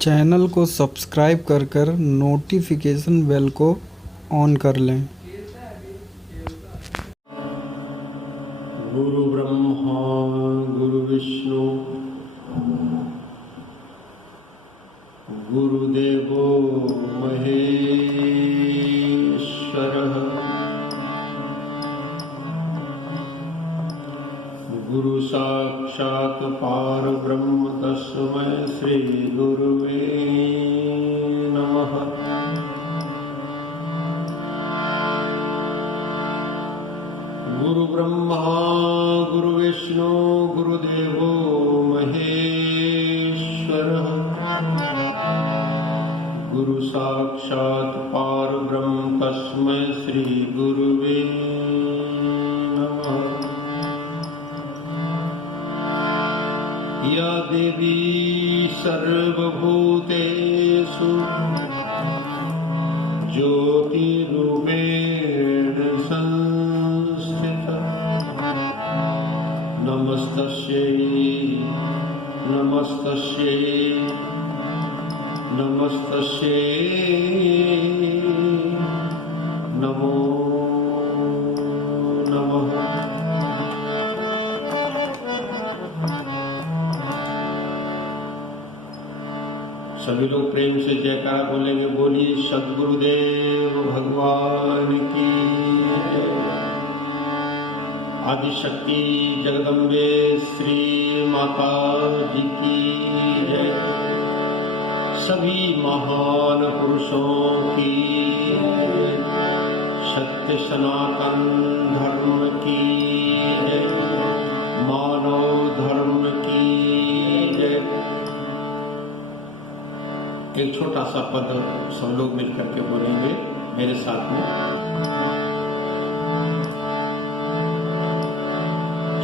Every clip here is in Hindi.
चैनल को सब्सक्राइब कर नोटिफिकेशन बेल को ऑन कर लें। गुरु ब्रह्मा गुरु विष्णु गुरुदेवो महेश्वरः गुरु साक्षात् पारब्रह्म तस्मै श्री गुरुवे नमः। गुरु ब्रह्मा गुरु विष्णु गुरुदेवो महेश्वरः गुरु साक्षात् पारब्रह्म तस्मै श्री गुरुवे नमः। या देवी सर्वभूतेषु ज्योतिरूपेण संस्थिता नमस्तस्यै नमस्तस्यै नमस्तस्यै नमो नमः। सभी लोग प्रेम से जयकारा बोलेंगे। बोलिए सद्गुरुदेव भगवान की जय। आदिशक्ति जगदम्बे श्री माता जी की जय। सभी महान पुरुषों की जय। सत्य सनातन धर्म की जय। मानव धर्म की जय। एक छोटा सा पद सब लोग मिलकर के बोलेंगे मेरे साथ में।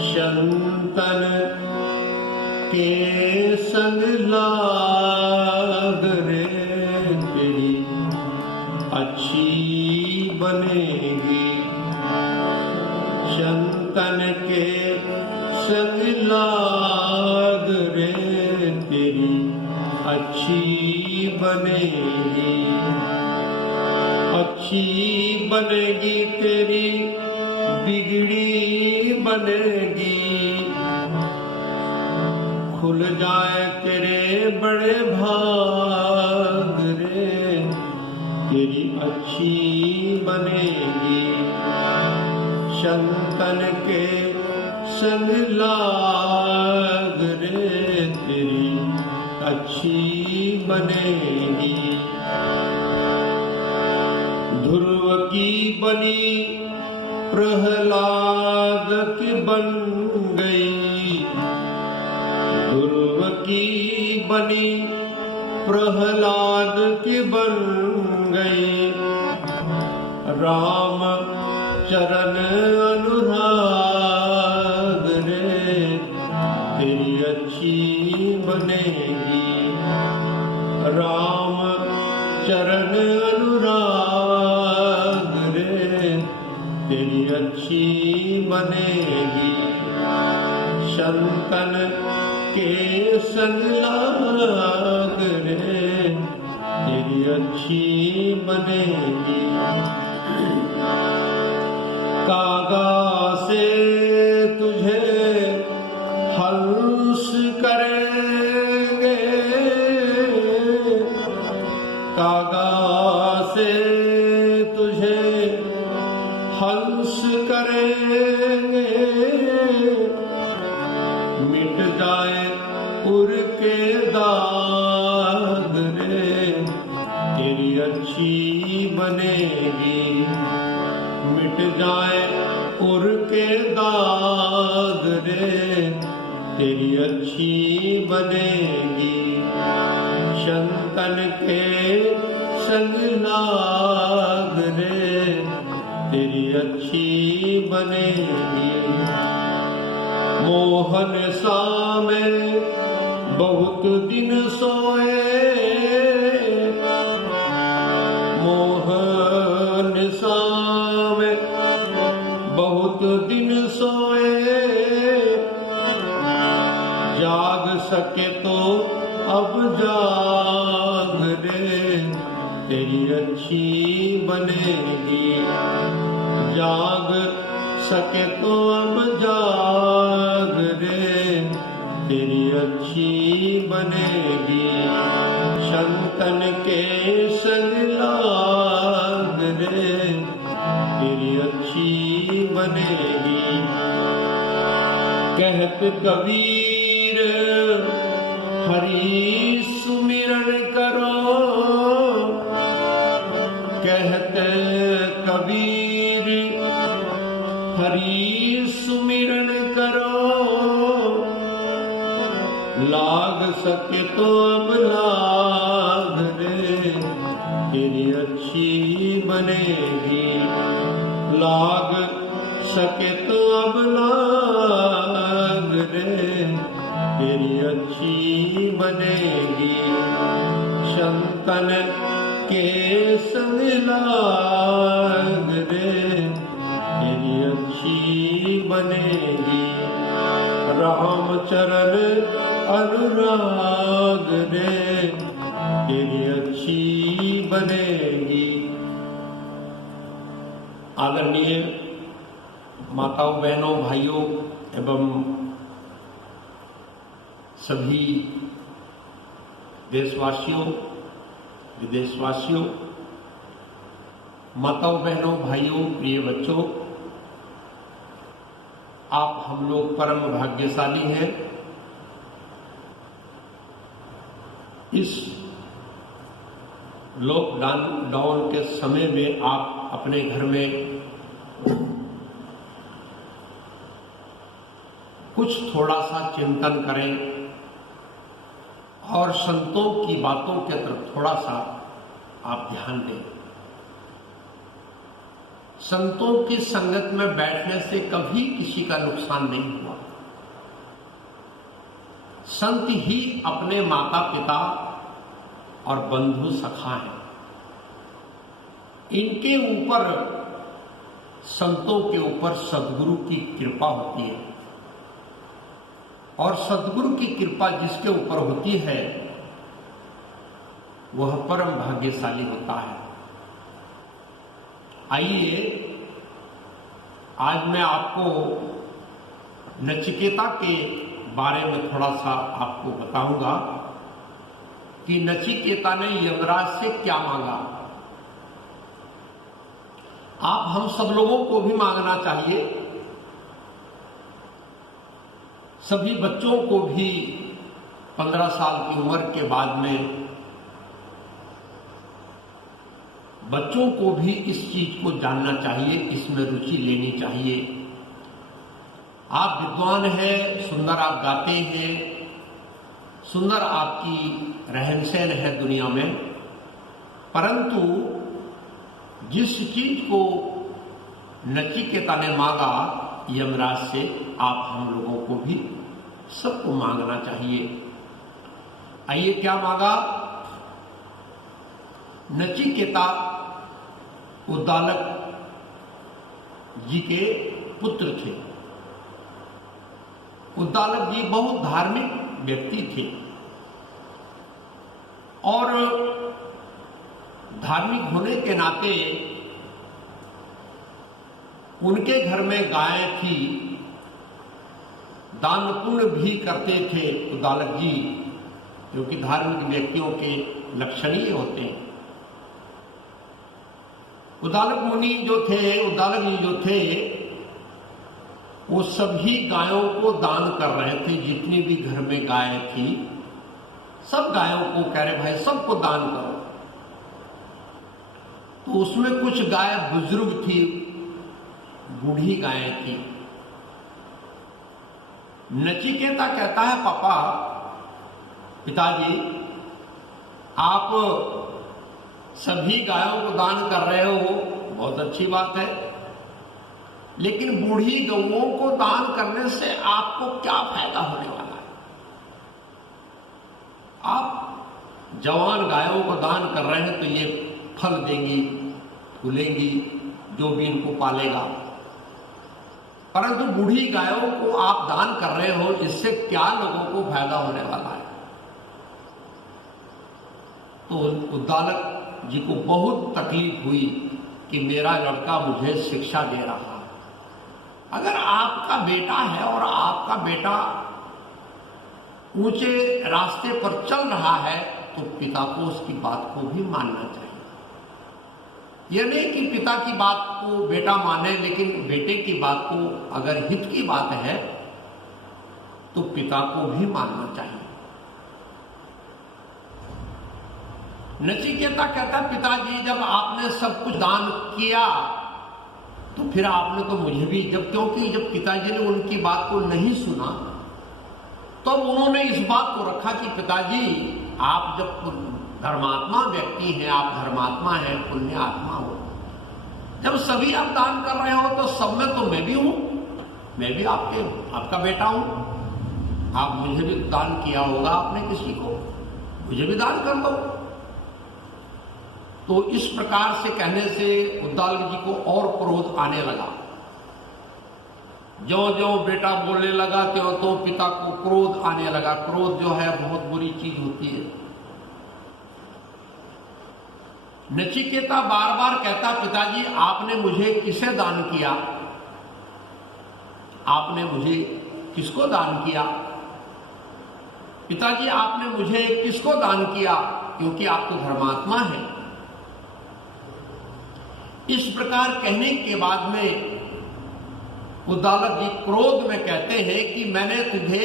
शंतन के संग लाग रे तेरी अच्छी बनेगी। शंतन के संग लाग रे तेरी अच्छी बनेगी। अच्छी बनेगी तेरी बिगड़ी बनेगी। खुल जाए तेरे बड़े भाग रे तेरी अच्छी बनेगी। शंतन के संग लाग रे तेरी अच्छी बनेगी। ध्रुव की बनी प्रहलाद की बन गई। ध्रुव की बनी प्रहलाद की बन गई। राम चरण अनुराग रे तेरी अच्छी बनेगी। राम चरण अनुराग रे तेरी अच्छी बनेगी। शंतन के संग लाग रे तेरी अच्छी बनेगी। कागा से तुझे हंस करेंगे। कागा से तुझे हंस करेंगे। मिट जाए उर के दाग रे तेरी अच्छी बनेगी। मिट जाए उर के दाग रे तेरी अच्छी बनेगी। शंतन के संग लाग रे तेरी अच्छी बनेगी। मोहन सा में बहुत दिन सोए। मोहन सा में बहुत दिन सोए। जाग सके तो अब जा तेरी अच्छी बनेगी। जाग सके तो अब जाग रे, तेरी अच्छी बनेगी। संतन के संग लाग रे, तेरी अच्छी बनेगी। कहत कबीर हरि सुमिरन करो, कहत कबीर हरि सुमिरन करो। लाग सके तो अब लाग रे, तेरी अच्छी बनेगी। लाग सके तो अब लाग रे, तेरी अच्छी बनेगी। संतन के संग लाग रे, तेरी अच्छी बनेगी। रामचरण अनुराग रे, तेरी अच्छी बनेगी। आदरणीय माताओं, बहनों, भाइयों एवं सभी देशवासियों, विदेशवासियों, माताओं, बहनों, भाइयों, प्रिय बच्चों, आप हम लोग परम भाग्यशाली हैं। इस लॉकडाउन के समय में आप अपने घर में कुछ थोड़ा सा चिंतन करें और संतों की बातों के तरफ थोड़ा सा आप ध्यान दें। संतों की संगत में बैठने से कभी किसी का नुकसान नहीं हुआ। संत ही अपने माता पिता और बंधु सखा हैं। इनके ऊपर, संतों के ऊपर सद्गुरु की कृपा होती है, और सद्गुरु की कृपा जिसके ऊपर होती है वह परम भाग्यशाली होता है। आइए आज मैं आपको नचिकेता के बारे में थोड़ा सा आपको बताऊंगा कि नचिकेता ने यमराज से क्या मांगा। आप हम सब लोगों को भी मांगना चाहिए। सभी बच्चों को भी 15 साल की उम्र के बाद में बच्चों को भी इस चीज को जानना चाहिए, इसमें रुचि लेनी चाहिए। आप विद्वान हैं, सुंदर आप गाते हैं, सुंदर आपकी रहन सहन है दुनिया में, परंतु जिस चीज को नचिकेता ने मांगा यमराज से, आप हम लोगों को भी सबको मांगना चाहिए। आइए क्या मांगा। नचिकेता उद्दालक जी के पुत्र थे। उद्दालक जी बहुत धार्मिक व्यक्ति थे और धार्मिक होने के नाते उनके घर में गाय थी। दान पुण्य भी करते थे उद्दालक जी, क्योंकि धार्मिक व्यक्तियों के लक्षण ही होते हैं। उद्दालक मुनि जो थे, उद्दालक जी जो थे, वो सभी गायों को दान कर रहे थे। जितनी भी घर में गाय थी सब गायों को कह रहे भाई सबको दान करो। तो उसमें कुछ गाय बुजुर्ग थी, बूढ़ी गायें थी। नचिकेता कहता है पापा, पिताजी, आप सभी गायों को दान कर रहे हो, बहुत अच्छी बात है, लेकिन बूढ़ी गौओं को दान करने से आपको क्या फायदा होने वाला है? आप जवान गायों को दान कर रहे हैं तो ये फल देंगी, फूलेंगी, जो भी इनको पालेगा, परंतु बूढ़ी गायों को आप दान कर रहे हो, इससे क्या लोगों को फायदा होने वाला है? तो उद्दालक जी को बहुत तकलीफ हुई कि मेरा लड़का मुझे शिक्षा दे रहा है। अगर आपका बेटा है और आपका बेटा ऊंचे रास्ते पर चल रहा है तो पिता को उसकी बात को भी मानना चाहिए। यह नहीं कि पिता की बात को बेटा माने, लेकिन बेटे की बात को अगर हित की बात है तो पिता को भी मानना चाहिए। नचिकेता कहता, पिताजी जब आपने सब कुछ दान किया तो फिर आपने तो मुझे भी, क्योंकि जब पिताजी ने उनकी बात को नहीं सुना तब उन्होंने इस बात को रखा कि पिताजी आप जब धर्मात्मा व्यक्ति हैं, आप धर्मात्मा हैं, पुण्य आत्मा हो, जब सभी आप दान कर रहे हो तो सब में तो मैं भी हूं, मैं भी आपका बेटा हूं, आप मुझे भी दान किया होगा आपने किसी को, मुझे भी दान कर दो। तो इस प्रकार से कहने से उद्दालक जी को और क्रोध आने लगा। जो जो बेटा बोलने लगा त्यों तो पिता को क्रोध आने लगा। क्रोध जो है बहुत बुरी चीज होती है। नचिकेता बार बार कहता, पिताजी आपने मुझे किसे दान किया, आपने मुझे किसको दान किया, पिताजी आपने मुझे किसको दान किया, क्योंकि आप तो धर्मात्मा हैं। इस प्रकार कहने के बाद में उद्दालक जी क्रोध में कहते हैं कि मैंने तुझे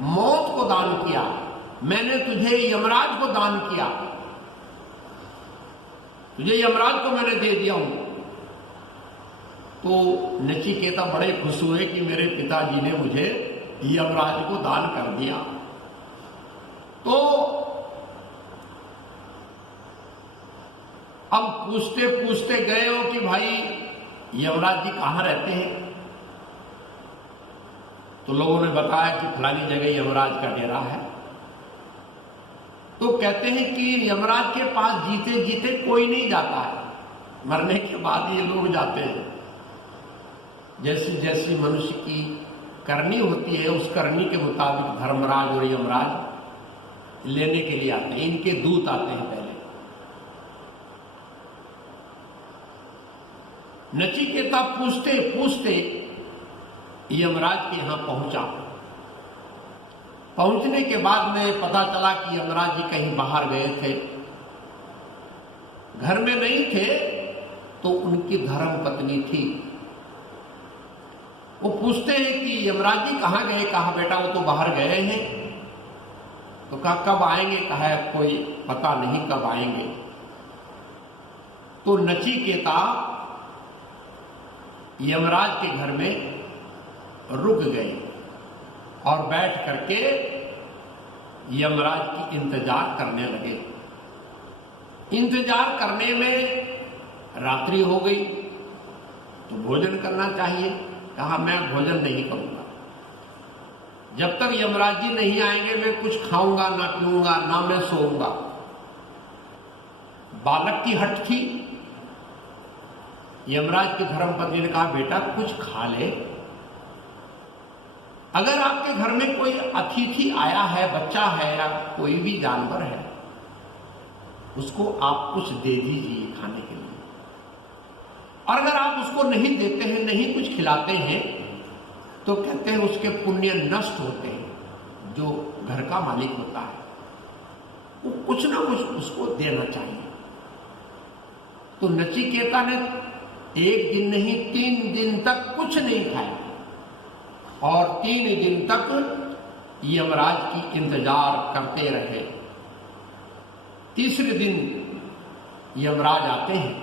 मौत को दान किया, मैंने तुझे यमराज को दान किया, तुझे यमराज को मैंने दे दिया हूं। तो नचिकेता बड़े खुश हुए कि मेरे पिताजी ने मुझे यमराज को दान कर दिया। तो अब पूछते पूछते गए हो कि भाई यमराज जी कहां रहते हैं, तो लोगों ने बताया कि फलानी जगह यमराज का डेरा है। तो कहते हैं कि यमराज के पास जीते जीते कोई नहीं जाता है, मरने के बाद ये लोग जाते हैं। जैसी जैसी मनुष्य की करनी होती है उस करनी के मुताबिक धर्मराज और यमराज लेने के लिए आते हैं, इनके दूत आते हैं। पहले नचिकेता पूछते पूछते यमराज के यहां पहुंचा। पहुंचने के बाद में पता चला कि यमराज जी कहीं बाहर गए थे, घर में नहीं थे, तो उनकी धर्म पत्नी थी। वो पूछते हैं कि यमराज जी कहां गए, कहा बेटा वो तो बाहर गए हैं। तो कहा कब आएंगे, कहा कोई पता नहीं कब आएंगे। तो नचिकेता यमराज के घर में रुक गए और बैठ करके यमराज की इंतजार करने लगे। इंतजार करने में रात्रि हो गई तो भोजन करना चाहिए। कहा मैं भोजन नहीं करूंगा, जब तक यमराज जी नहीं आएंगे मैं कुछ खाऊंगा ना पीऊंगा ना मैं सोऊंगा। बालक की हट थी। यमराज की धर्मपत्नी ने कहा बेटा कुछ खा ले, अगर आपके घर में कोई अतिथि आया है, बच्चा है या कोई भी जानवर है, उसको आप कुछ दे दीजिए खाने के लिए। और अगर आप उसको नहीं देते हैं, नहीं कुछ खिलाते हैं, तो कहते हैं उसके पुण्य नष्ट होते हैं। जो घर का मालिक होता है वो कुछ ना कुछ उसको देना चाहिए। तो नचिकेता ने एक दिन नहीं 3 दिन तक कुछ नहीं खाया और 3 दिन तक यमराज की इंतजार करते रहे। तीसरे दिन यमराज आते हैं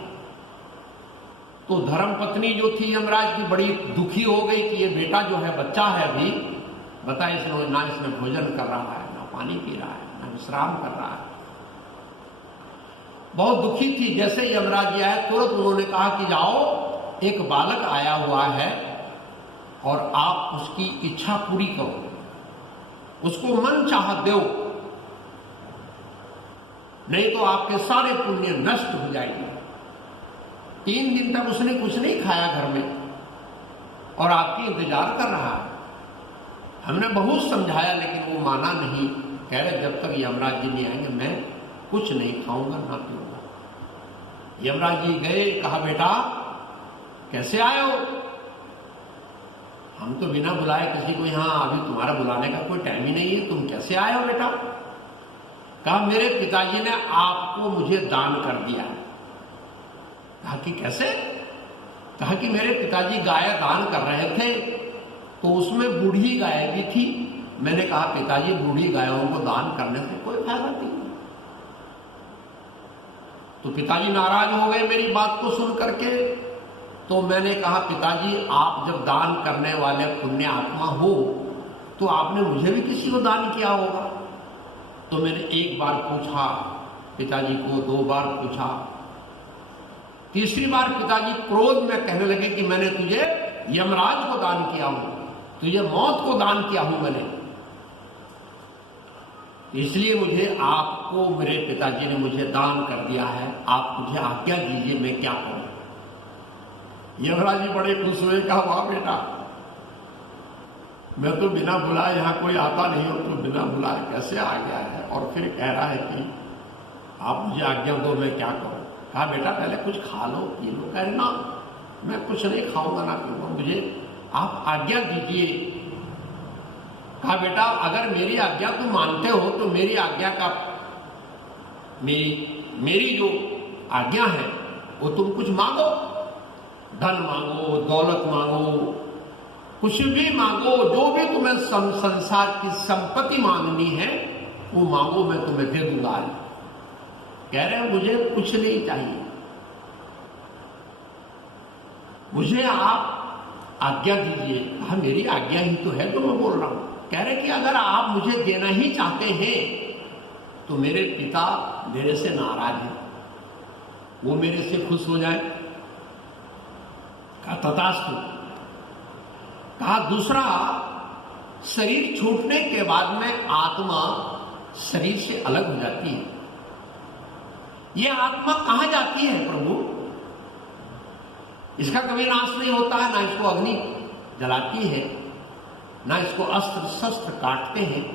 तो धर्मपत्नी जो थी यमराज की बड़ी दुखी हो गई कि ये बेटा जो है, बच्चा है अभी, बता इसने ना इसने भोजन कर रहा है, ना पानी पी रहा है, ना विश्राम कर रहा है। बहुत दुखी थी। जैसे यमराज जी आए तुरंत उन्होंने कहा कि जाओ, एक बालक आया हुआ है और आप उसकी इच्छा पूरी करो, उसको मन चाह दो, नहीं तो आपके सारे पुण्य नष्ट हो जाएंगे। 3 दिन तक उसने कुछ नहीं खाया घर में और आपकी इंतजार कर रहा है। हमने बहुत समझाया लेकिन वो माना नहीं। कह रहे जब तक यमराज जी नहीं आएंगे मैं कुछ नहीं खाऊंगा ना पीऊंगा। यमराज जी गए, कहा बेटा कैसे आए हो? हम तो बिना बुलाए किसी को यहां, अभी तुम्हारा बुलाने का कोई टाइम ही नहीं है, तुम कैसे आए हो बेटा? कहा मेरे पिताजी ने आपको मुझे दान कर दिया है। कहा कि कैसे? कहा कि मेरे पिताजी गाय दान कर रहे थे तो उसमें बूढ़ी गाय भी थी। मैंने कहा पिताजी बूढ़ी गायों को दान करने से कोई फायदा नहीं। तो पिताजी नाराज हो गए मेरी बात को सुन करके। तो मैंने कहा पिताजी आप जब दान करने वाले पुण्य आत्मा हो तो आपने मुझे भी किसी को दान किया होगा। तो मैंने एक बार पूछा पिताजी को, 2 बार पूछा, तीसरी बार पिताजी क्रोध में कहने लगे कि मैंने तुझे यमराज को दान किया हूं, तुझे मौत को दान किया हूं मैंने, इसलिए मुझे आपको मेरे पिताजी ने मुझे दान कर दिया है, आप मुझे आज्ञा दीजिए मैं क्या करूं। यमराज जी बड़े खुश हुए, कहा वाह बेटा, मैं तो बिना बुलाए यहां कोई आता नहीं हो, तो बिना बुलाए कैसे आ गया है, और फिर कह रहा है कि आप मुझे आज्ञा दो मैं क्या करूं। कहा बेटा पहले कुछ खा लो पी लो। कह रहे ना मैं कुछ नहीं खाऊंगा ना पीऊंगा, मुझे आप आज्ञा दीजिए। कहा बेटा अगर मेरी आज्ञा तुम मानते हो तो मेरी आज्ञा का मेरी जो आज्ञा है वो तुम कुछ मांगो, धन मांगो, दौलत मांगो, कुछ भी मांगो, जो भी तुम्हें संसार की संपत्ति मांगनी है वो मांगो, मैं तुम्हें दे दूंगा। कह रहे हैं मुझे कुछ नहीं चाहिए, मुझे आप आज्ञा दीजिए। कहा मेरी आज्ञा ही तो है जो मैं बोल रहा हूं। कह रहे कि अगर आप मुझे देना ही चाहते हैं तो मेरे पिता मेरे से नाराज हैं, वो मेरे से खुश हो जाए। कहा तथास्तु। कहा दूसरा, शरीर छूटने के बाद में आत्मा शरीर से अलग हो जाती है। यह आत्मा कहां जाती है प्रभु? इसका कभी नाश नहीं होता है, ना इसको अग्नि जलाती है, ना इसको अस्त्र शस्त्र काटते हैं,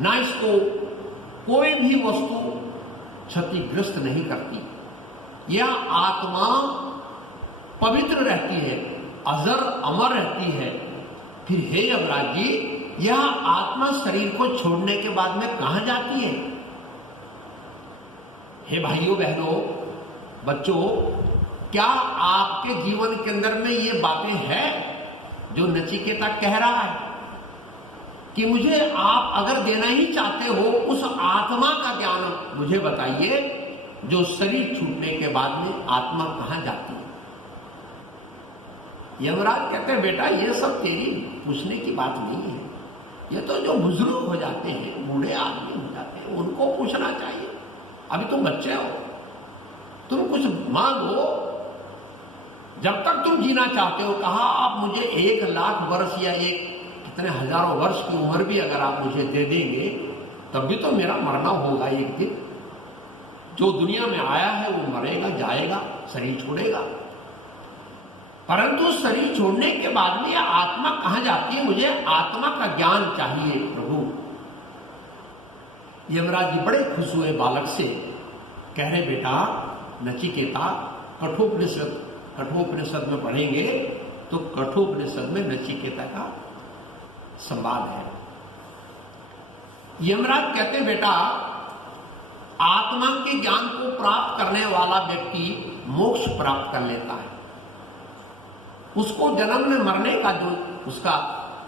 ना इसको कोई भी वस्तु क्षतिग्रस्त नहीं करती। यह आत्मा पवित्र रहती है, अजर अमर रहती है। फिर हे यमराज जी, यह आत्मा शरीर को छोड़ने के बाद में कहां जाती है? हे भाइयों बहनों बच्चों, क्या आपके जीवन के अंदर में ये बातें हैं जो नचिकेता कह रहा है कि मुझे आप अगर देना ही चाहते हो उस आत्मा का ज्ञान मुझे बताइए जो शरीर छूटने के बाद में आत्मा कहां जाती है? यमराज कहते हैं बेटा ये सब तेरी पूछने की बात नहीं है, ये तो जो बुजुर्ग हो जाते हैं, बूढ़े आदमी हो जाते हैं, उनको पूछना चाहिए। अभी तुम बच्चे हो, तुम कुछ मांगो, जब तक तुम जीना चाहते हो। कहा आप मुझे 1,00,000 वर्ष या कितने हजारों वर्ष की उम्र भी अगर आप मुझे दे देंगे तब भी तो मेरा मरना होगा एक दिन। जो दुनिया में आया है वो मरेगा, जाएगा, शरीर छोड़ेगा, परंतु शरीर छोड़ने के बाद में यह आत्मा कहां जाती है? मुझे आत्मा का ज्ञान चाहिए प्रभु। यमराज जी बड़े खुश हुए बालक से, कह रहे बेटा नचिकेता, कठोपनिषद में पढ़ेंगे तो कठोपनिषद में नचिकेता का संवाद है। यमराज कहते बेटा आत्मा के ज्ञान को प्राप्त करने वाला व्यक्ति मोक्ष प्राप्त कर लेता है। उसको जन्म में मरने का जो उसका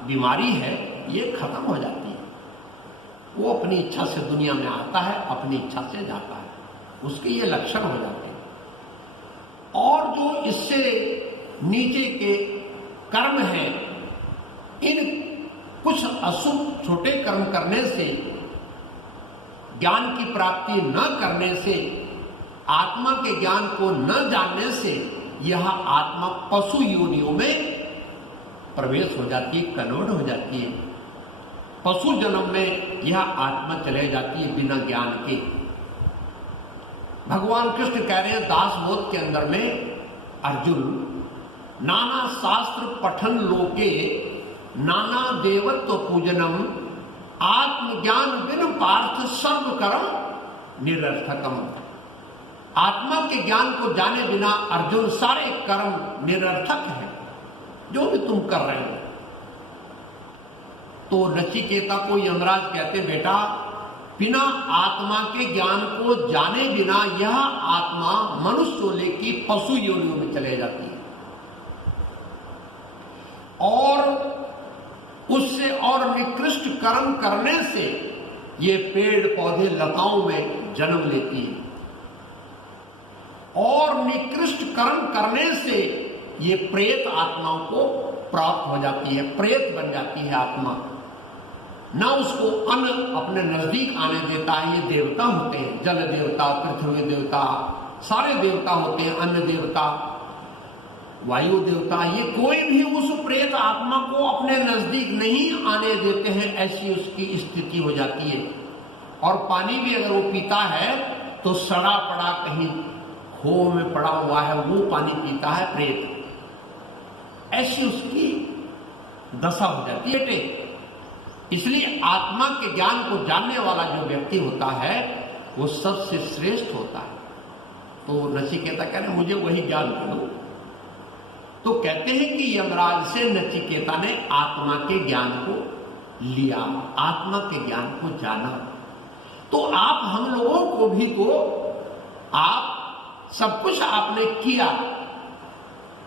बीमारी है ये खत्म हो जाती है। वो अपनी इच्छा से दुनिया में आता है, अपनी इच्छा से जाता है, उसके ये लक्षण हो जाते हैं। और जो इससे नीचे के कर्म हैं, इन कुछ अशुभ छोटे कर्म करने से, ज्ञान की प्राप्ति न करने से, आत्मा के ज्ञान को न जानने से यह आत्मा पशु योनियों में प्रवेश हो जाती है, कन्वर्ट हो जाती है। पशु जन्म में यह आत्मा चले जाती है बिना ज्ञान के। भगवान कृष्ण कह रहे हैं दासबोध के अंदर में, अर्जुन नाना शास्त्र पठन लोके नाना देवत्व पूजनम आत्मज्ञान बिन पार्थ सर्व कर्म निरर्थकम। आत्मा के ज्ञान को जाने बिना अर्जुन सारे कर्म निरर्थक है, जो भी तुम कर रहे हो। तो नचिकेता को यमराज कहते, बेटा बिना आत्मा के ज्ञान को जाने बिना यह आत्मा मनुष्य से लेकर पशु योनियों में चले जाती है और उससे और निकृष्ट कर्म करने से ये पेड़ पौधे लताओं में जन्म लेती है और निकृष्ट कर्म करने से ये प्रेत आत्माओं को प्राप्त हो जाती है, प्रेत बन जाती है आत्मा। न उसको अन्न अपने नजदीक आने देता है। ये देवता होते हैं, जल देवता, पृथ्वी देवता, सारे देवता होते हैं, अन्न देवता, वायु देवता, ये कोई भी उस प्रेत आत्मा को अपने नजदीक नहीं आने देते हैं। ऐसी उसकी स्थिति हो जाती है। और पानी भी अगर वो पीता है तो सड़ा पड़ा कहीं खो में पड़ा हुआ है वो पानी पीता है प्रेत। ऐसी उसकी दशा हो जाती है। इसलिए आत्मा के ज्ञान को जानने वाला जो व्यक्ति होता है वो सबसे श्रेष्ठ होता है। तो नचिकेता कह रहे मुझे वही ज्ञान दो। तो कहते हैं कि यमराज से नचिकेता ने आत्मा के ज्ञान को लिया, आत्मा के ज्ञान को जाना। तो आप हम लोगों को भी तो आप सब कुछ आपने किया।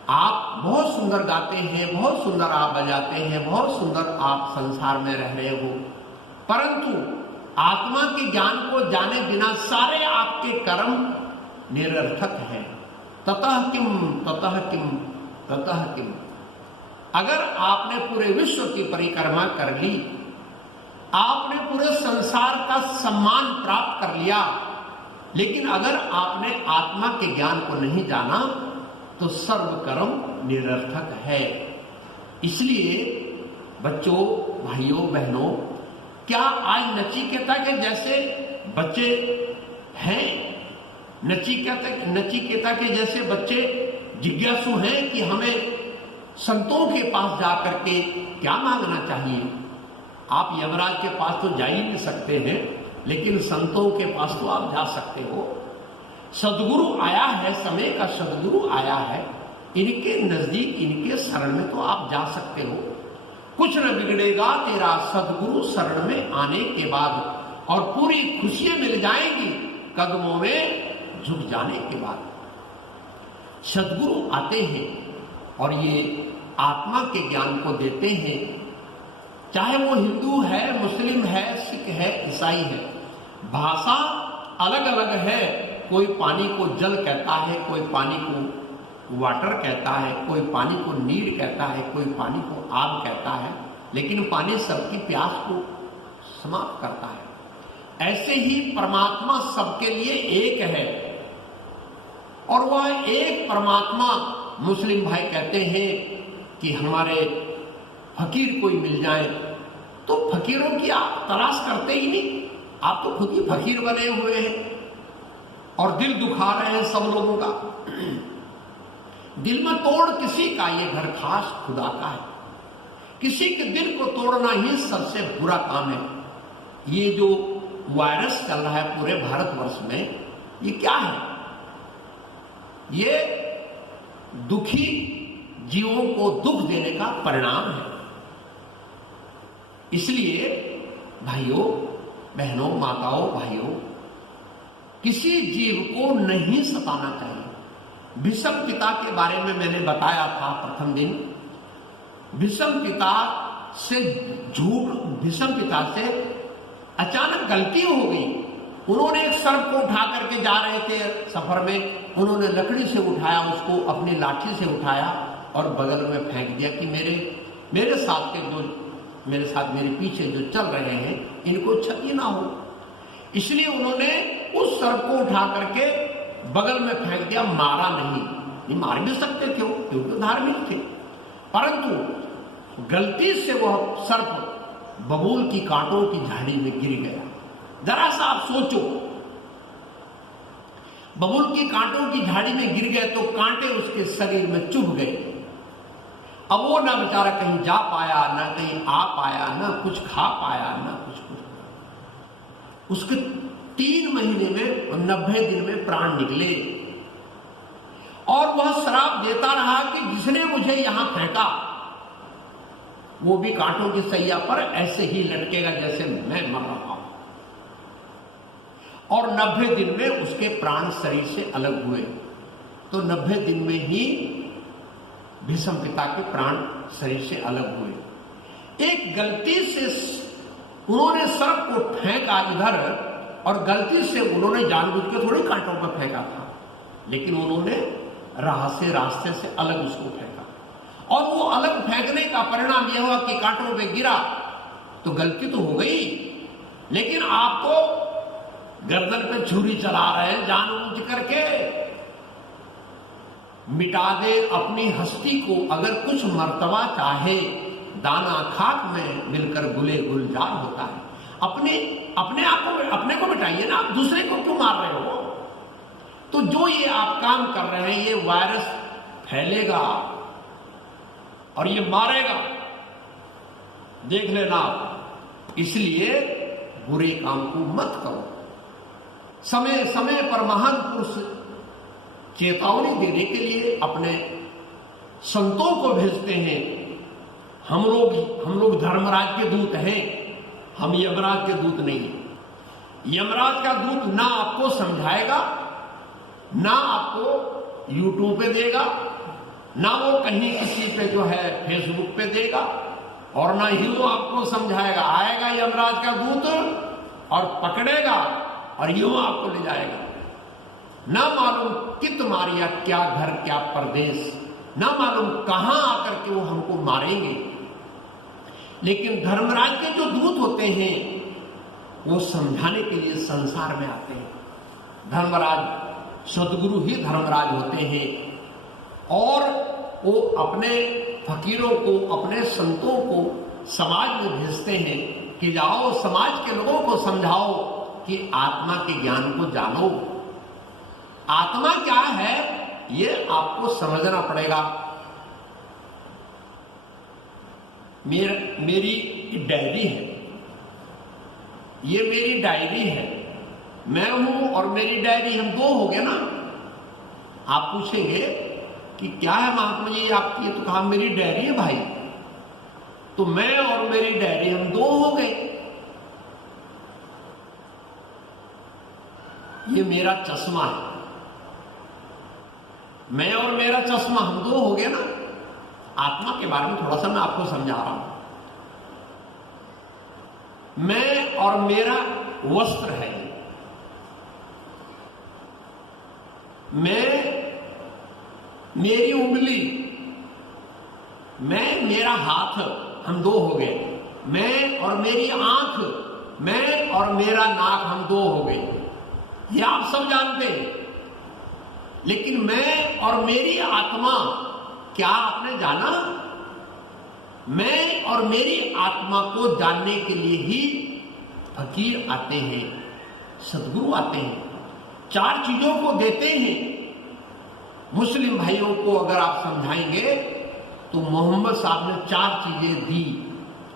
आप बहुत सुंदर गाते हैं, बहुत सुंदर आप बजाते हैं, बहुत सुंदर आप संसार में रह रहे हो, परंतु आत्मा के ज्ञान को जाने बिना सारे आपके कर्म निरर्थक हैं। ततः किम ततः किम ततः किम। अगर आपने पूरे विश्व की परिक्रमा कर ली, आपने पूरे संसार का सम्मान प्राप्त कर लिया, लेकिन अगर आपने आत्मा के ज्ञान को नहीं जाना तो सर्व कर्म निरर्थक है। इसलिए बच्चों, भाइयों, बहनों, क्या आज नचिकेता के जैसे बच्चे हैं? नचिकेता के जैसे बच्चे जिज्ञासु हैं कि हमें संतों के पास जाकर के क्या मांगना चाहिए? आप यमराज के पास तो जा ही नहीं सकते हैं, लेकिन संतों के पास तो आप जा सकते हो। सदगुरु आया है, समय का सदगुरु आया है, इनके नजदीक, इनके शरण में तो आप जा सकते हो। कुछ न बिगड़ेगा तेरा सदगुरु शरण में आने के बाद, और पूरी खुशियां मिल जाएंगी कदमों में झुक जाने के बाद। सदगुरु आते हैं और ये आत्मा के ज्ञान को देते हैं, चाहे वो हिंदू है, मुस्लिम है, सिख है, ईसाई है। भाषा अलग अलग है, कोई पानी को जल कहता है, कोई पानी को वाटर कहता है, कोई पानी को नीर कहता है, कोई पानी को आग कहता है, लेकिन पानी सबकी प्यास को समाप्त करता है। ऐसे ही परमात्मा सबके लिए एक है, और वह एक परमात्मा, मुस्लिम भाई कहते हैं कि हमारे फकीर कोई मिल जाए, तो फकीरों की आप तलाश करते ही नहीं, आप तो खुद ही फकीर बने हुए हैं और दिल दुखा रहे हैं सब लोगों का। दिल में तोड़ किसी का, ये घर खास खुदा का है। किसी के दिल को तोड़ना ही सबसे बुरा काम है। ये जो वायरस चल रहा है पूरे भारतवर्ष में, ये क्या है? ये दुखी जीवों को दुख देने का परिणाम है। इसलिए भाइयों, बहनों, माताओं, भाइयों, किसी जीव को नहीं सताना चाहिए। भीष्म पिता के बारे में मैंने बताया था प्रथम दिन। भीष्म पिता से भीष्म पिता से अचानक गलती हो गई। उन्होंने एक सर्प को उठा करके जा रहे थे सफर में, उन्होंने लकड़ी से उठाया, उसको अपनी लाठी से उठाया और बगल में फेंक दिया कि मेरे साथ के जो मेरे साथ मेरे पीछे जो चल रहे हैं इनको क्षति ना हो। इसलिए उन्होंने उस सर्प को उठा करके बगल में फेंक दिया, मारा नहीं मार भी सकते थे क्योंकि धार्मिक थे, परंतु गलती से वह सर्प बबूल की कांटों की झाड़ी में गिर गया। जरा सा आप सोचो, बबूल की कांटों की झाड़ी में गिर गए तो कांटे उसके शरीर में चुभ गए। अब वो ना बेचारा कहीं जा पाया, ना कहीं आ पाया, ना कुछ खा पाया, ना कुछ उसके 3 महीने में 90 दिन में प्राण निकले। और वह श्राप देता रहा कि जिसने मुझे यहां फेंका वो भी कांटों की सैया पर ऐसे ही लटकेगा जैसे मैं मर रहा हूं। और 90 दिन में उसके प्राण शरीर से अलग हुए। तो 90 दिन में ही भीष्म पिता के प्राण शरीर से अलग हुए। एक गलती से उन्होंने सर्प को फेंका इधर, और गलती से उन्होंने जानबूझ के थोड़ी कांटों पर फेंका था, लेकिन उन्होंने रास्ते से अलग उसको फेंका। और वो अलग फेंकने का परिणाम यह हुआ कि कांटों पे गिरा। तो गलती तो हो गई, लेकिन आप तो गर्दन पे छुरी चला रहे हैं जानबूझ करके। मिटा दे अपनी हस्ती को अगर कुछ मर्तबा चाहे, दाना खाक में मिलकर गुले गुलजार होता है। अपने को मिटाइए ना, आप दूसरे को क्यों मार रहे हो? तो जो ये आप काम कर रहे हैं, ये वायरस फैलेगा और ये मारेगा, देख लेना आप। इसलिए बुरे काम को मत करो। समय समय पर महान पुरुष चेतावनी देने के लिए अपने संतों को भेजते हैं। हम लोग धर्मराज के दूत हैं, हम यमराज के दूत नहीं हैं। यमराज का दूत ना आपको समझाएगा, ना आपको यूट्यूब पे देगा, ना वो कहीं किसी पे जो है फेसबुक पे देगा, और ना ही वो आपको समझाएगा। आएगा यमराज का दूत और पकड़ेगा और यूं आपको ले जाएगा। ना मालूम कित मारिया, क्या घर क्या परदेश, ना मालूम कहां आकर के वो हमको मारेंगे। लेकिन धर्मराज के जो दूत होते हैं वो समझाने के लिए संसार में आते हैं। धर्मराज सदगुरु ही धर्मराज होते हैं, और वो अपने फकीरों को, अपने संतों को समाज में भेजते हैं कि जाओ समाज के लोगों को समझाओ कि आत्मा के ज्ञान को जानो। आत्मा क्या है ये आपको समझना पड़ेगा। मेरी डायरी है, ये मेरी डायरी है। मैं हूं और मेरी डायरी, हम दो हो गए ना। आप पूछेंगे कि क्या है महात्मा जी आपकी? तो कहा मेरी डायरी है भाई। तो मैं और मेरी डायरी हम दो हो गए। ये मेरा चश्मा है, मैं और मेरा चश्मा हम दो हो गए ना। आत्मा के बारे में थोड़ा सा मैं आपको समझा रहा हूं। मैं और मेरा वस्त्र है, मेरी उंगली, मेरा हाथ, हम दो हो गए। मैं और मेरी आंख, मैं और मेरा नाक, हम दो हो गए। ये आप सब जानते हैं। लेकिन मैं और मेरी आत्मा, क्या आपने जाना? मैं और मेरी आत्मा को जानने के लिए ही फकीर आते हैं, सदगुरु आते हैं, 4 चीजों को देते हैं। मुस्लिम भाइयों को अगर आप समझाएंगे तो मोहम्मद साहब ने 4 चीजें दी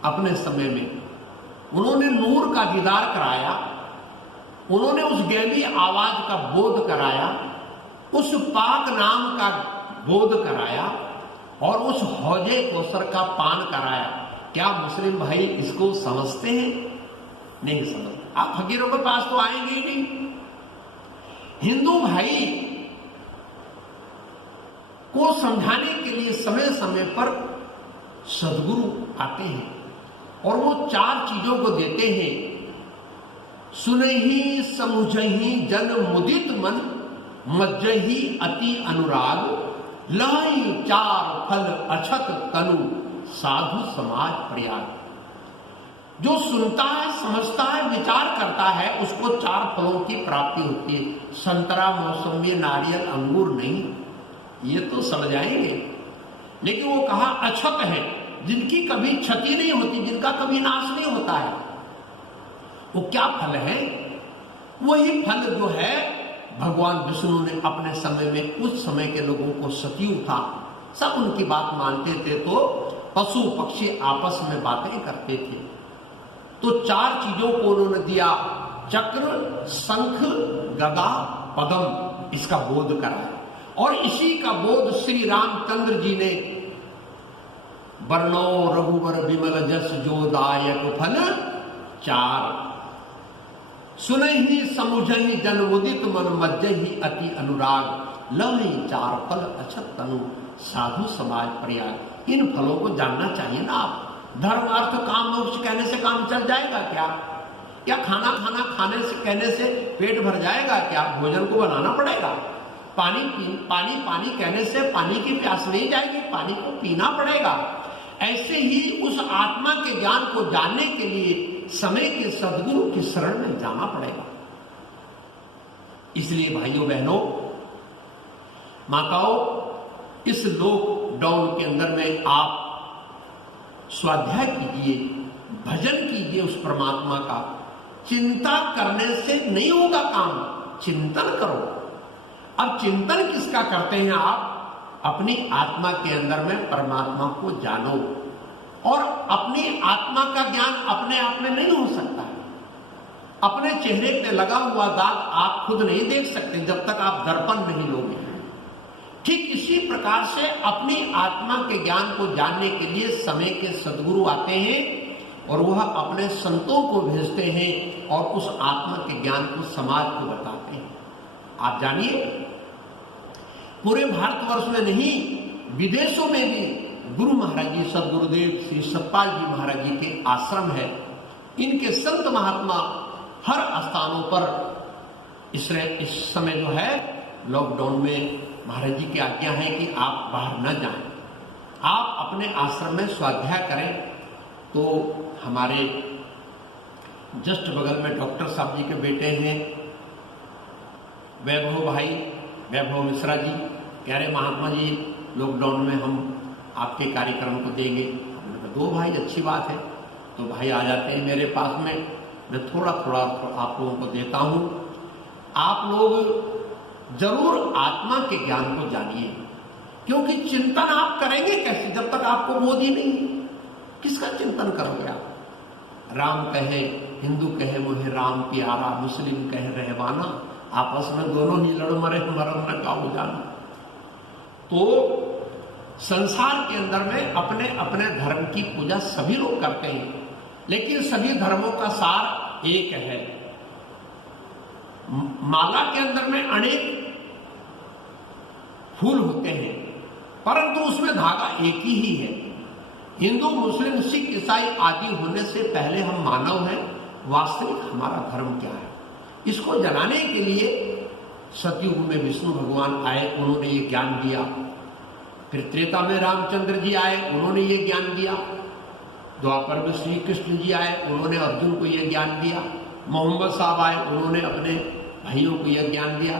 अपने समय में। उन्होंने नूर का दीदार कराया, उन्होंने उस गैबी आवाज का बोध कराया, उस पाक नाम का बोध कराया, और उस हौजे कौसर का पान कराया। क्या मुस्लिम भाई इसको समझते हैं? नहीं समझते। आप फकीरों के पास तो आएंगे ही नहीं। हिंदू भाई को समझाने के लिए समय समय पर सदगुरु आते हैं, और वो 4 चीजों को देते हैं। सुनहि समुझहि जन मुदित मन, मज्जहि अति अनुराग, लहई 4 फल अछत तनु, साधु समाज प्रयाग। जो सुनता है, समझता है, विचार करता है, उसको 4 फलों की प्राप्ति होती है। संतरा, मौसमी, नारियल, अंगूर नहीं, ये तो समझ जाएंगे। लेकिन वो कहा अछत है, जिनकी कभी क्षति नहीं होती, जिनका कभी नाश नहीं होता है। वो क्या फल है? वही फल जो है भगवान विष्णु ने अपने समय में, उस समय के लोगों को सतयुग था, सब उनकी बात मानते थे, तो पशु पक्षी आपस में बातें करते थे। तो 4 चीजों को उन्होंने दिया। चक्र, शंख, गदा, पद्म, इसका बोध कराया। और इसी का बोध श्री रामचंद्र जी ने वर्णो रघुवर विमल जस जो दायक फल चार, सुनहि समुझहि जन मुदित मन मज्जहि अति अनुराग, लहि चार फल अछत तनु साधु समाज प्रयाग। इन फलों को जानना चाहिए ना आप। धर्म अर्थ काम मोक्ष कहने से काम चल जाएगा क्या? या खाना खाना खाने से कहने से पेट भर जाएगा क्या? भोजन को बनाना पड़ेगा। पानी पानी कहने से पानी की प्यास नहीं जाएगी, पानी को पीना पड़ेगा। ऐसे ही उस आत्मा के ज्ञान को जानने के लिए समय के सद्गुरु की शरण में जाना पड़ेगा। इसलिए भाइयों बहनों, माताओं, इस लॉकडाउन के अंदर में आप स्वाध्याय कीजिए, भजन कीजिए उस परमात्मा का। चिंता करने से नहीं होगा काम, चिंतन करो। अब चिंतन किसका करते हैं आप? अपनी आत्मा के अंदर में परमात्मा को जानो। और अपनी आत्मा का ज्ञान अपने आप में नहीं हो सकता है। अपने चेहरे पे लगा हुआ दाग आप खुद नहीं देख सकते जब तक आप दर्पण नहीं लोगे। ठीक इसी प्रकार से अपनी आत्मा के ज्ञान को जानने के लिए समय के सद्गुरु आते हैं और वह अपने संतों को भेजते हैं और उस आत्मा के ज्ञान को समाज को बताते हैं। आप जानिए, पूरे भारतवर्ष में नहीं, विदेशों में भी गुरु महाराज जी, सदगुरुदेव श्री सतपाल जी महाराज जी के आश्रम है। इनके संत महात्मा हर स्थानों पर इस समय जो है लॉकडाउन में महाराज जी की आज्ञा है कि आप बाहर न जाएं, आप अपने आश्रम में स्वाध्याय करें। तो हमारे जस्ट बगल में डॉक्टर साहब जी के बेटे हैं वैभव भाई, वैभव मिश्रा जी, कह रहे महात्मा जी लॉकडाउन में हम आपके कार्यक्रम को देंगे। हमने कहा दो भाई, अच्छी बात है। तो भाई आ जाते हैं मेरे पास में, मैं थोड़ा थोड़ा आप लोगों को देता हूं। आप लोग जरूर आत्मा के ज्ञान को जानिए, क्योंकि चिंतन आप करेंगे कैसे जब तक आपको बोध ही नहीं? किसका चिंतन करोगे आप? राम कहे, हिंदू कहे मुझे राम प्यारा, मुस्लिम कहे रहवाना, आपस में दोनों ही लड़ मरे, मरम न काबू जाना। तो संसार के अंदर में अपने अपने धर्म की पूजा सभी लोग करते हैं, लेकिन सभी धर्मों का सार एक है। माला के अंदर में अनेक फूल होते हैं, परंतु उसमें धागा एक ही है। हिंदू, मुस्लिम, सिख, ईसाई आदि होने से पहले हम मानव हैं। वास्तविक हमारा धर्म क्या है, इसको जनाने के लिए सतयुग में विष्णु भगवान आए, उन्होंने ये ज्ञान दिया। फिर त्रेता में रामचंद्र जी आए, उन्होंने ये ज्ञान दिया। द्वापर में श्री कृष्ण जी आए, उन्होंने अर्जुन को ये ज्ञान दिया। मोहम्मद साहब आए, उन्होंने अपने भाइयों को यह ज्ञान दिया।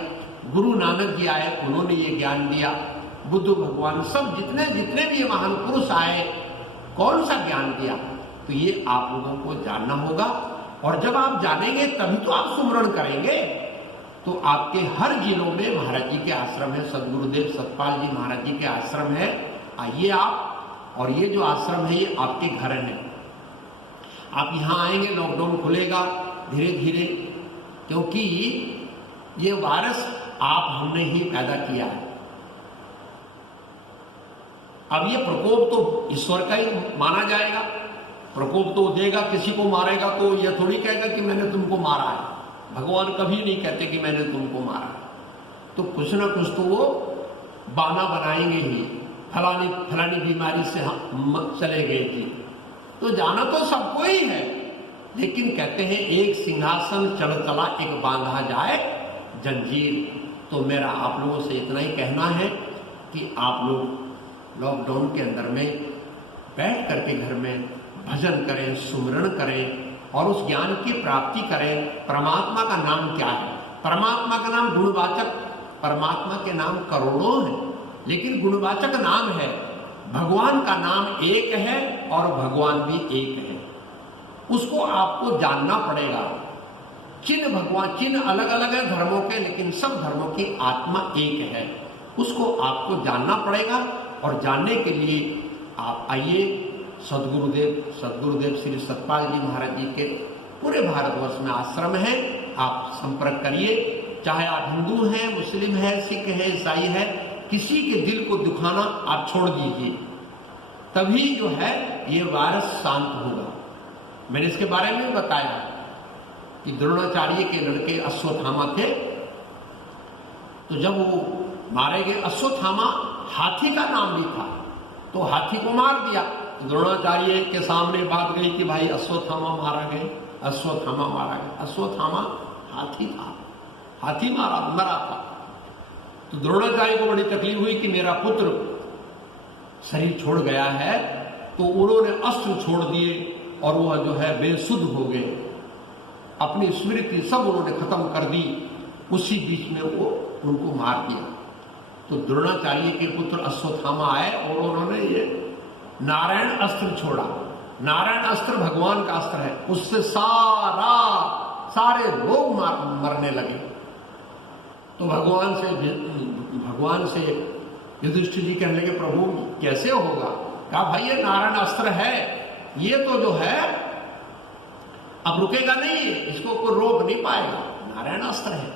गुरु नानक जी आए, उन्होंने ये ज्ञान दिया। बुद्ध भगवान, सब जितने जितने भी महान पुरुष आए, कौन सा ज्ञान दिया? तो ये आप लोगों को जानना होगा। और जब आप जानेंगे तभी तो आप सुमरण करेंगे। तो आपके हर जिलों में महाराज जी के आश्रम है, सदगुरुदेव सतपाल जी महाराज जी के आश्रम है। आइए आप, और ये जो आश्रम है ये आपके घर है। आप यहाँ आएंगे, लॉकडाउन खुलेगा धीरे धीरे, क्योंकि ये वायरस हमने ही पैदा किया है। अब ये प्रकोप तो ईश्वर का ही माना जाएगा। प्रकोप तो देगा, किसी को मारेगा तो ये थोड़ी कहेगा कि मैंने तुमको मारा है। भगवान कभी नहीं कहते कि मैंने तुमको मारा है। तो कुछ ना कुछ तो वो बहाना बनाएंगे ही, फलानी फलानी बीमारी से हम चले गए थे। तो जाना तो सबको ही है, लेकिन कहते हैं एक सिंहासन चढ़ चला एक बांधा जाए जंजीर। तो मेरा आप लोगों से इतना ही कहना है कि आप लोग लॉकडाउन के अंदर में बैठ करके घर में भजन करें, सुमरण करें और उस ज्ञान की प्राप्ति करें। परमात्मा का नाम क्या है? परमात्मा का नाम गुणवाचक, परमात्मा के नाम करोड़ों हैं, लेकिन गुणवाचक नाम है। भगवान का नाम एक है और भगवान भी एक है। उसको आपको जानना पड़ेगा। चिन्ह भगवान, चिन्ह अलग अलग है धर्मों के, लेकिन सब धर्मों की आत्मा एक है। उसको आपको जानना पड़ेगा। और जानने के लिए आप आइए, सदगुरुदेव श्री सतपाल जी महाराज जी के पूरे भारतवर्ष में आश्रम है। आप संपर्क करिए। चाहे आप हिंदू हैं, मुस्लिम हैं, सिख हैं, ईसाई हैं, किसी के दिल को दुखाना आप छोड़ दीजिए, तभी जो है ये वायरस शांत होगा। मैंने इसके बारे में बताया कि द्रोणाचार्य के लड़के अश्वत्थामा थे, तो जब वो मारे गए, अश्वत्थामा हाथी का नाम भी था, तो हाथी को मार दिया। द्रोणाचार्य के सामने बात गई कि भाई अश्वत्थामा मारा गए, अश्वत्थामा मारा गया। अश्वत्थामा हाथी था, हाथी मरा था। तो द्रोणाचार्य को बड़ी तकलीफ हुई कि मेरा पुत्र शरीर छोड़ गया है, तो उन्होंने अस्त्र छोड़ दिए और वह जो है बेसुध हो गए, अपनी स्मृति सब उन्होंने खत्म कर दी। उसी बीच में वो उनको मार दिया। तो द्रोणाचार्य के पुत्र अश्वत्थामा आए और उन्होंने ये नारायण अस्त्र छोड़ा। नारायण अस्त्र भगवान का अस्त्र है, उससे सारे लोग मरने लगे। तो भगवान से युधिष्ठिर जी कहने लगे, प्रभु कैसे होगा? कहा भाई ये नारायण अस्त्र है, ये तो जो है अब रुकेगा नहीं, इसको कोई रोक नहीं पाएगा, नारायण अस्त्र है।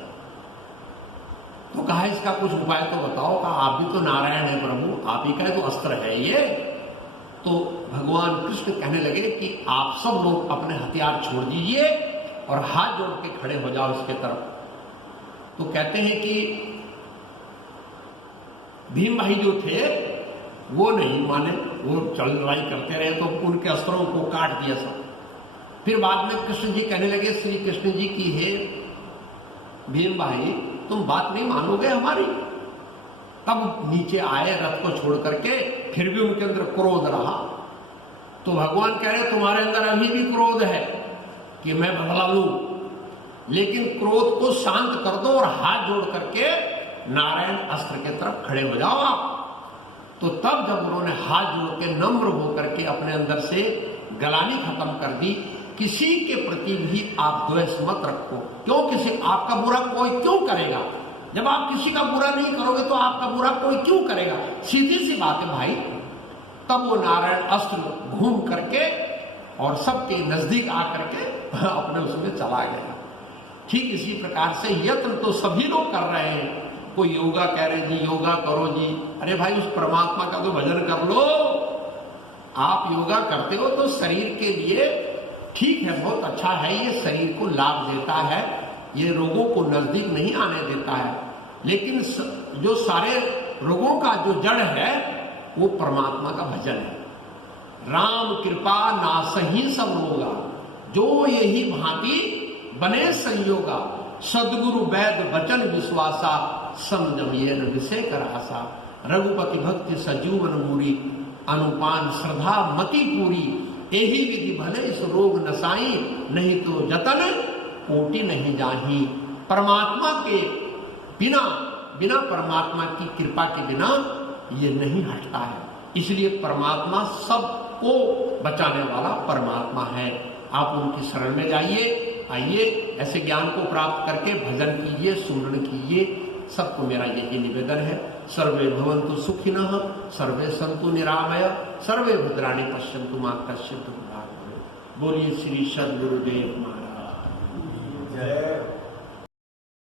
तो कहा इसका कुछ उपाय तो बताओ। कहा आप भी तो नारायण है प्रभु, आप ही का तो अस्त्र है ये। तो भगवान कृष्ण कहने लगे कि आप सब लोग अपने हथियार छोड़ दीजिए और हाथ जोड़ के खड़े हो जाओ इसके तरफ। तो कहते हैं कि भीम भाई जो थे वो नहीं माने, वो चल लड़ाई करते रहे, तो उनके अस्त्रों को काट दिया सब। फिर बाद में कृष्ण जी कहने लगे श्री कृष्ण जी की, हे भीम भाई तुम बात नहीं मानोगे हमारी। तब नीचे आए रथ को छोड़ करके, फिर भी उनके अंदर क्रोध रहा। तो भगवान कह रहे तुम्हारे अंदर अभी भी क्रोध है कि मैं बदला लूं, लेकिन क्रोध को शांत कर दो और हाथ जोड़ करके नारायण अस्त्र के तरफ खड़े हो जाओ आप। तो तब जब उन्होंने हाथ जोड़ के नम्र होकर के अपने अंदर से गलानी खत्म कर दी, किसी के प्रति भी आप द्वेष मत रखो। क्यों? किसी आपका बुरा कोई क्यों करेगा? जब आप किसी का बुरा नहीं करोगे तो आपका बुरा कोई क्यों करेगा? सीधी सी बात है भाई। तब वो नारायण अस्त्र घूम करके और सबके नजदीक आकर के अपने उसमें चला गया। ठीक इसी प्रकार से यत्न तो सभी लोग कर रहे हैं। कोई योगा कह रहे जी योगा करो जी, अरे भाई उस परमात्मा का तो भजन कर लो। आप योगा करते हो तो शरीर के लिए ठीक है, बहुत अच्छा है, ये शरीर को लाभ देता है, ये रोगों को नजदीक नहीं आने देता है। लेकिन जो सारे रोगों का जो जड़ है वो परमात्मा का भजन है। राम कृपा नासही सब रोगा, जो यही भांति बने संयोगा। सदगुरु वैद वचन विश्वासा, समझम ये विषय कर आशा। रघुपति भक्ति सजीवन मूरी, अनुपान श्रद्धा मति पूरी। यही विधि भले इस रोग नसाई, नहीं तो जतन कोटि नहीं जाही। परमात्मा के बिना परमात्मा की कृपा के बिना ये नहीं हटता है। इसलिए परमात्मा सबको बचाने वाला परमात्मा है। आप उनकी शरण में जाइए। आइए ऐसे ज्ञान को प्राप्त करके भजन कीजिए, सुमरण कीजिए। सबको मेरा यही निवेदन है। सर्वे भवन्तु सुखिनः, सर्वे सन्तु निरामय, सर्वे भद्राणि पश्यन्तु मा कश्चित् दुःखभाग् भवेत्। बोलिए श्री सद्गुरुदेव महाराज जय।